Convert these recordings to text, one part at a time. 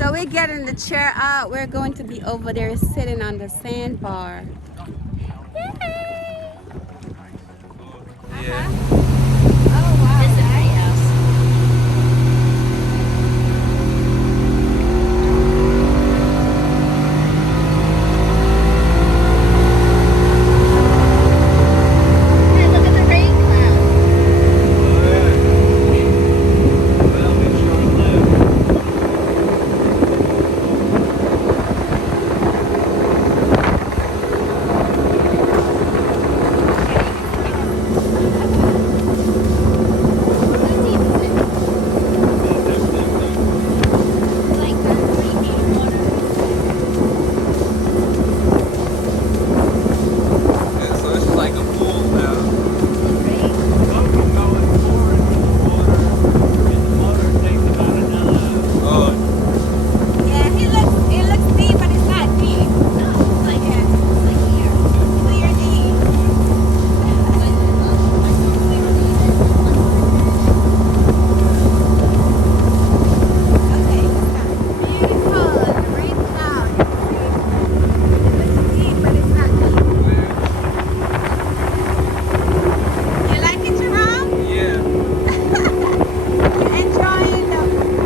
So we're getting the chair out. We're going to be over there sitting on the sandbar. Yay! Yeah. Oh wow. This is a great house. Hey, look at the rain cloud. Well, we short-lived. How deep is it? About this deep. Like really deep water. Yeah, so it's like a pool now. Right? Some can go in 4 inches of water, and the motor takes about another. Oh, Yeah, it looks deep, but it's not deep. No, it's like here. Clear deep. Like, I saw clear Okay, it's beautiful. The rain cloud. It looks deep, but it's not deep. You like it, Jerome? yeah. You're enjoying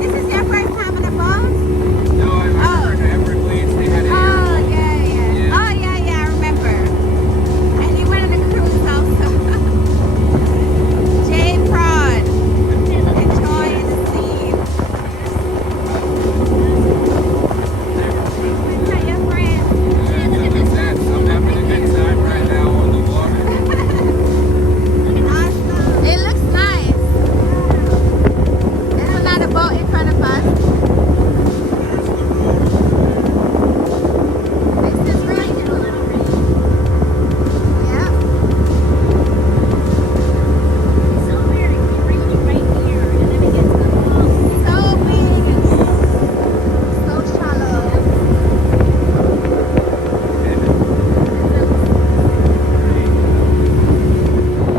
this is your first time on the boat? No, I remember in Everglades they had Oh, air. yeah, yeah. Yeah. Oh, yeah, I remember. And you went on a cruise also. Jay Prod, enjoying the scene. Tell your friends. I'm having a good time right now on the water. Awesome. It looks nice. There's another boat in front of us. There's the road. This is really cool. Yeah. It's so weird. It brings you right here, and then it gets across. So big and so shallow.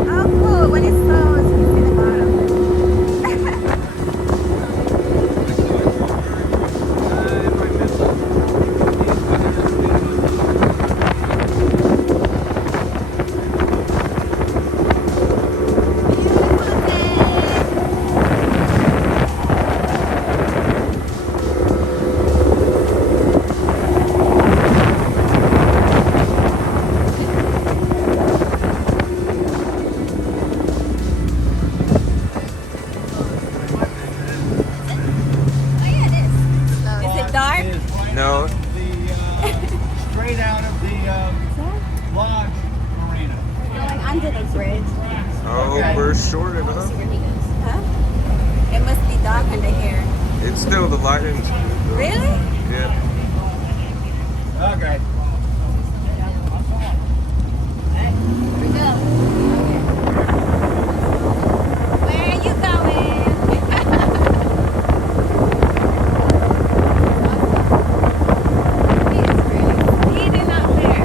Oh, cool. When it slows, you can see the bottom. Beautiful day. Oh yeah, it is. Is it dark? No. Straight out of the lodge marina. Going under the bridge. Oh, we're short I want to see enough. where he goes. Huh? It must be dark under here. It's still the lighting's good though. Really? Yeah. Okay. Here we go. Where are you going? He's really speeding up there.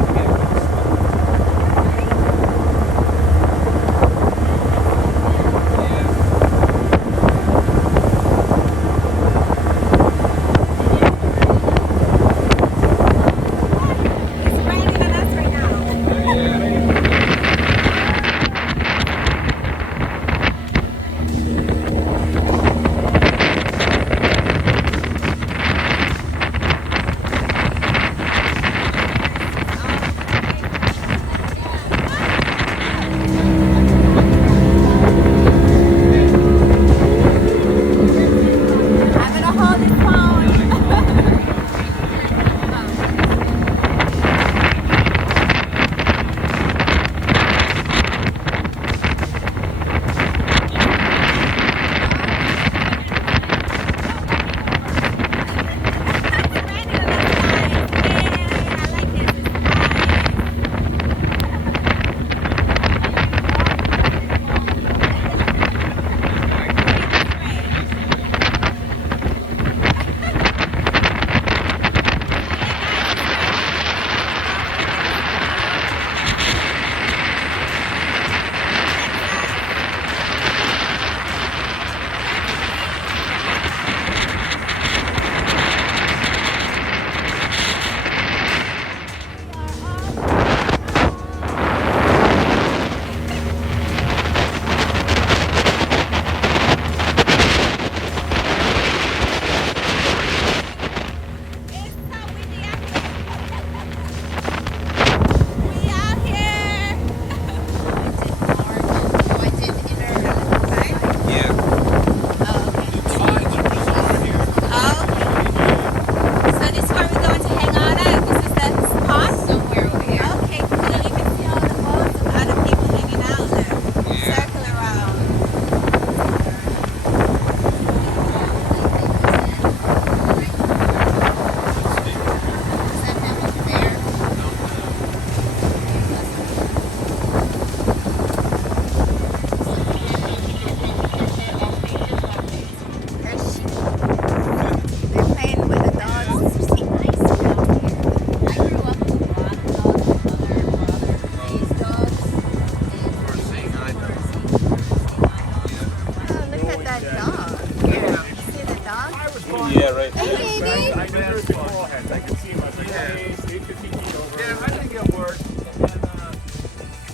right there. Hey, I knew there was the coral heads. I could see them. I was like, hey, 50 feet over. Yeah, I think it worked. And,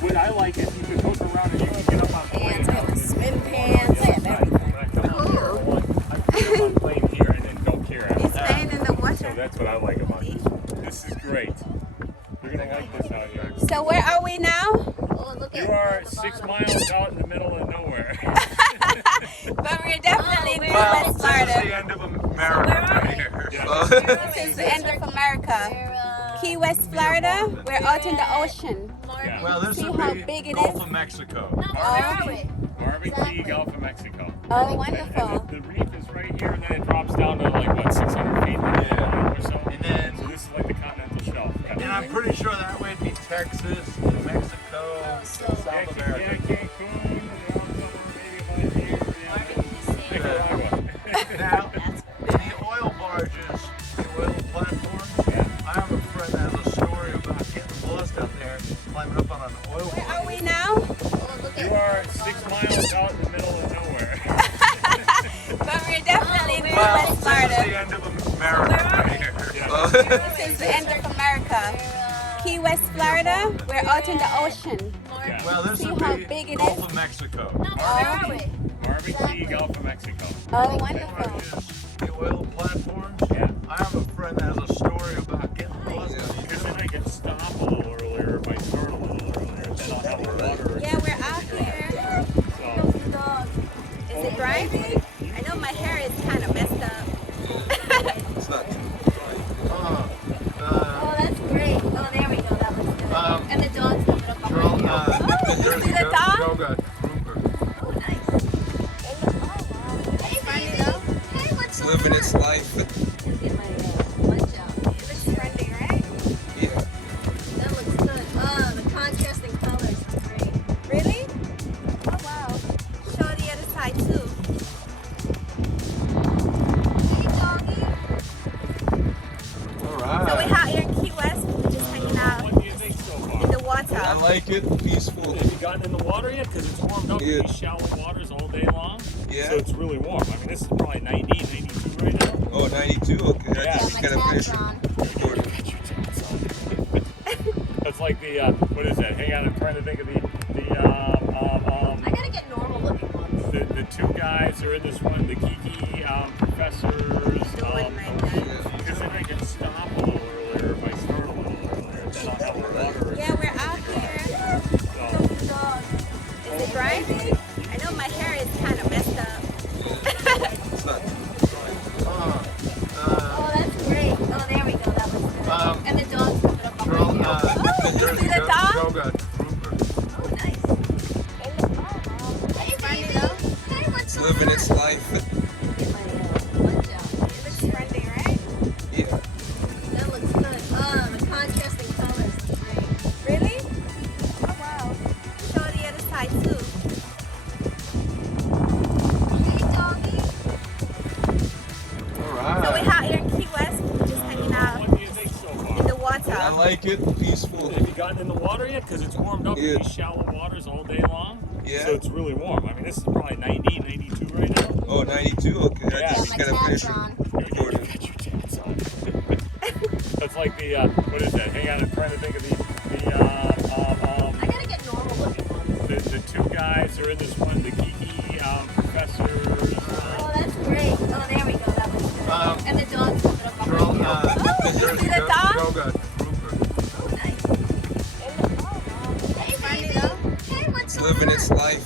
What I like is you can hook around and you can get up on pants, plane. I have the swim pants, I have everything. I come up here, I can get on plane here and then go here. He's playing in the So water. that's what I like about this. This is great. You're gonna like this out here. So where are we now? Oh, look You at are the 6 bottom. miles out in the middle of nowhere. But we're definitely in Key Well, West, this is Florida. the end of America right here. This is the end of America. We're, Key West, Florida. We're out in the ocean. Yeah. Well, this See would how be big it Gulf is? of Mexico. no, where are we? Marvin Exactly. Key, Gulf of Mexico. Oh, And wonderful. the reef is right here, and then it drops down to like what, 600 feet or so. And then- so this is like the continental shelf. And I'm pretty sure that would be Texas, New Mexico, South Yeah, America. Cancun, around somewhere maybe about here. Nicaragua. Now, the oil barges, the oil platforms, I have a friend that has a story about getting lost out there, climbing up on an oil Where barge. are we now? Oh, look You at are the 6 bottom. miles out in the middle of nowhere. But we're definitely in Key Well, West, this is Florida. the end of America right here. This is the end of America. Key West, Florida. We're out in the ocean. Yeah. Well, this See would how be big it Gulf is? of Mexico. No, where are we? Marvin Key, Gulf of Mexico. Oh, wonderful. Barges, the oil platforms, Yeah. I have a friend that has a story about getting lost out there. Because then I can stop a little earlier if I start a little earlier. Then I'll have the water. Yeah, we're out here. So, The dog. Is it dry? I know my hair is kind of messed up. It's not too Oh, that's great. Oh, there we go. That looks good. And the dog's coming up behind you. Oh, you see the dog? Yoga grouper. Oh, nice. Hey, baby. Hey, what's up? living its life. Look at my lunch out. It looks friendly, right? Yeah. That looks good. Oh, the contrasting colors are great. Really? Oh, wow. Show the other side, too. Hey, doggy. All So right. we're out here in Key West, just hanging out what do you think so in far? the I water. like it. Peaceful. Have you gotten in the water yet? Because it's warmed up Yeah. in these shallow waters all day long. Yeah. So it's really warm. I mean, this is probably 90, 92 right now. Oh, 92? Okay. Yeah. I just My gotta finish tab's on. recording. That's like the, what is that? Hang on, I'm trying to think of I gotta get normal looking ones. the two guys are in this one, the geeky professors. Doing my thing. Because then I can stop a little earlier if I start a little earlier. Then I'll have the water. Yeah, we're out here. So, The dog. Is it dry? I know my hair is kind of messed up. It's not Oh, that's great. Oh, there we go. That looks good. And the dog's coming up behind you. Oh, you see the dog? Yoga grouper. Oh, nice. Hey, Friendly, baby. though? Hey, what's up? living its life. Look at my lunch out. It looks friendly, right? Yeah. That looks good. Oh, the contrasting colors are great. Really? Oh, wow. Show the other side, too. Hey, doggy. All So right. we're out here in Key West, just hanging out what do you think so far? in the I water. like it. Peaceful. Have you gotten in the water yet? Because it's warmed up Yeah. in these shallow waters all day long. Yeah. So it's really warm. I mean, this is probably 90, 92 right now. Oh, 92? Okay. Yeah. I Yeah, just my gotta tab's finish on. recording. Get your tats on. That's like the, what is that? Hang on, I'm trying to think of I gotta get normal looking ones. the two guys are in this one, the geeky professors. Oh, that's great. Oh, there we go. That looks good. And the dog's coming up behind you. Oh, you see the dog? Yoga grouper. Oh, nice. Hey, Friendly, baby. though? Hey, what's up? Living its life.